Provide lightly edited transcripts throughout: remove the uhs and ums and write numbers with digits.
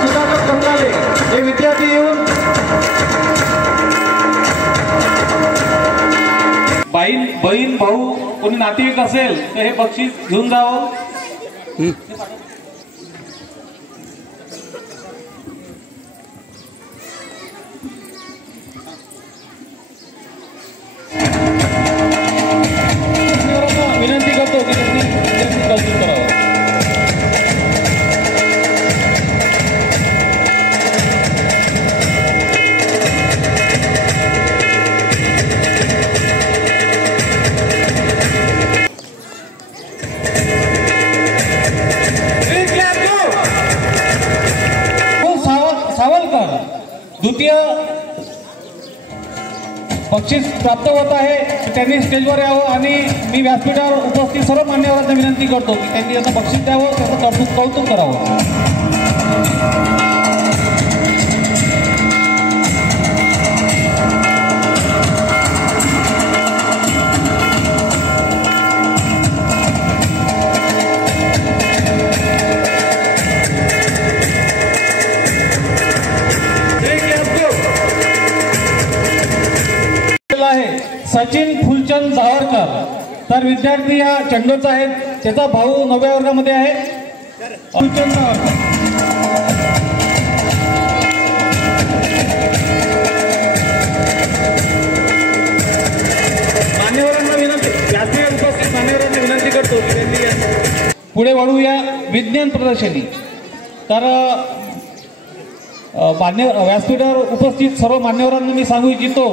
सुधाकर कंगाले हे विद्यार्थी येऊन बहीण भाऊ कोणी नातेवाईक असेल तर हे बक्षीस घेऊन जावं। विनंती करतो की त्यांनी कौतुक करावं। सावलकर द्वितीय बक्षीस प्राप्त होत आहे, त्यांनी स्टेजवर यावं आणि मी व्यासपीठावर उपस्थित सर्व मान्यवरांना विनंती करतो की त्यांनी आता बक्षीस द्यावं, त्याचं कौतुक करावं। सचिन फुलचंद जावरकर तर विद्यार्थी या चंडोचा आहे, त्याचा भाऊ 9व्या वर्गामध्ये आहे। फुलचंद जावरकर मान्यवरांना विनंती, व्यासपीठावर उपस्थित मान्यवरांना विनंती करतो की त्यांनी पुढे वळूया विज्ञान प्रदर्शनी। तर व्यासपीठावर उपस्थित सर्व मान्यवरांना मी सांगू इच्छितो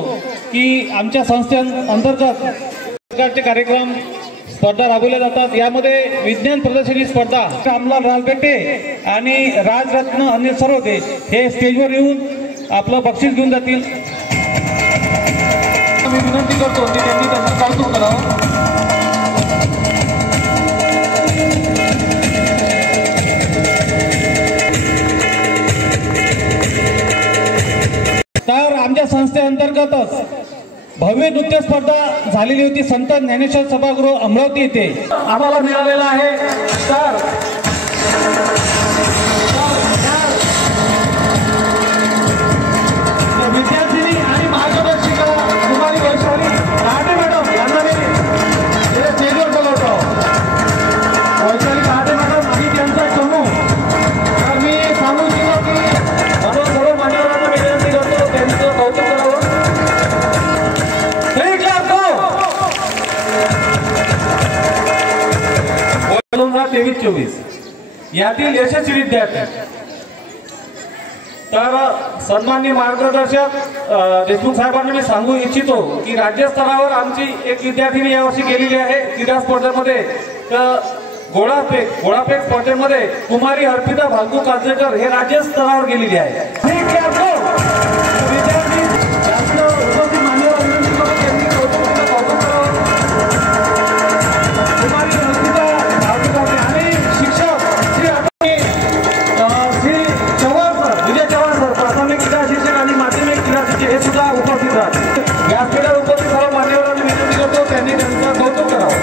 की आमच्या संस्थेअंतर्गत प्रकारचे कार्यक्रम स्पर्धा राबवल्या जातात। यामध्ये विज्ञान प्रदर्शनी स्पर्धा रामलाल राजपेटे आणि राजरत्न अनिल सरोदे हे स्टेजवर येऊन आपलं बक्षीस घेऊन जातील। मी विनंती करतो की त्यांनी त्याचं कौतुक करावं। तर आमच्या संस्थेअंतर्गतच भव्य नृत्य स्पर्धा झालेली होती संत ज्ञानेश्वर सभागृह अमरावती येथे आम्हाला मिळालेला आहे। तर विद्यार्थिनी आणि मार्गदर्शिका कुमारी वैशाली काटे मॅडम यांना मी स्टेजवर बोलवतो। वैशाली काटे मॅडम आणि त्यांचा चमू। तर मी सांगू इच्छितो की सर्व मान्यवरांना विनंती करतो त्यांचं कौतुक करावं। 2023-24 यातील यशस्वी विद्यार्थी तर सन्माननीय मार्गदर्शक देशमुख साहेबांना मी सांगू इच्छितो की राज्यस्तरावर आमची एक विद्यार्थिनी यावर्षी गेलेली आहे क्रीडा स्पर्धेमध्ये। तर गोळाफेक स्पर्धेमध्ये कुमारी अर्पिता भालकू काजळेकर हे राज्यस्तरावर गेलेली आहे। हे सुद्धा उपस्थित आहेत। व्यासपीठावर उपस्थित सर्व मान्यवरांना विनंती करतो त्यांनी त्यांचं कौतुक करावं।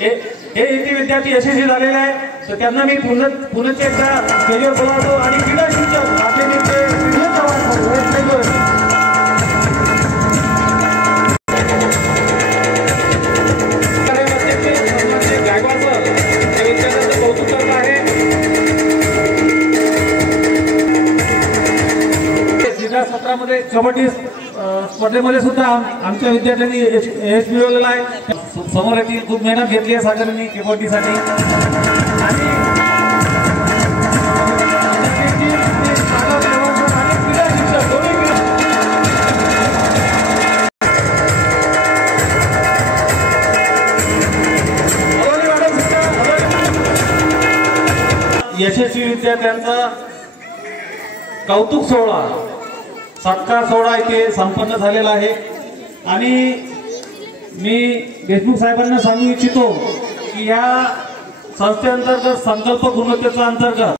हे इथे विद्यार्थी यशस्वी झालेले आहे, तर त्यांना मी पुन्हा एकदा स्टेजवर बोलावतो आणि क्रीडा शिक्षक आपले मित्र सत्रामध्ये कबड्डी स्पर्धेमध्ये सुद्धा आमच्या विद्यार्थ्यांनी यश मिळवलेलं आहे। समोर येथील खूप मेहनत घेतली आहे सागरनी कबड्डीसाठी आणि यशस्वी विद्यार्थ्यांचा कौतुक सोहळा सत्कार सोहळा इथे संपन्न झालेला आहे आणि मी देशमुख साहेबांना सांगू इच्छितो की या संस्थेअंतर्गत संकल्प गुणवत्तेच्या अंतर्गत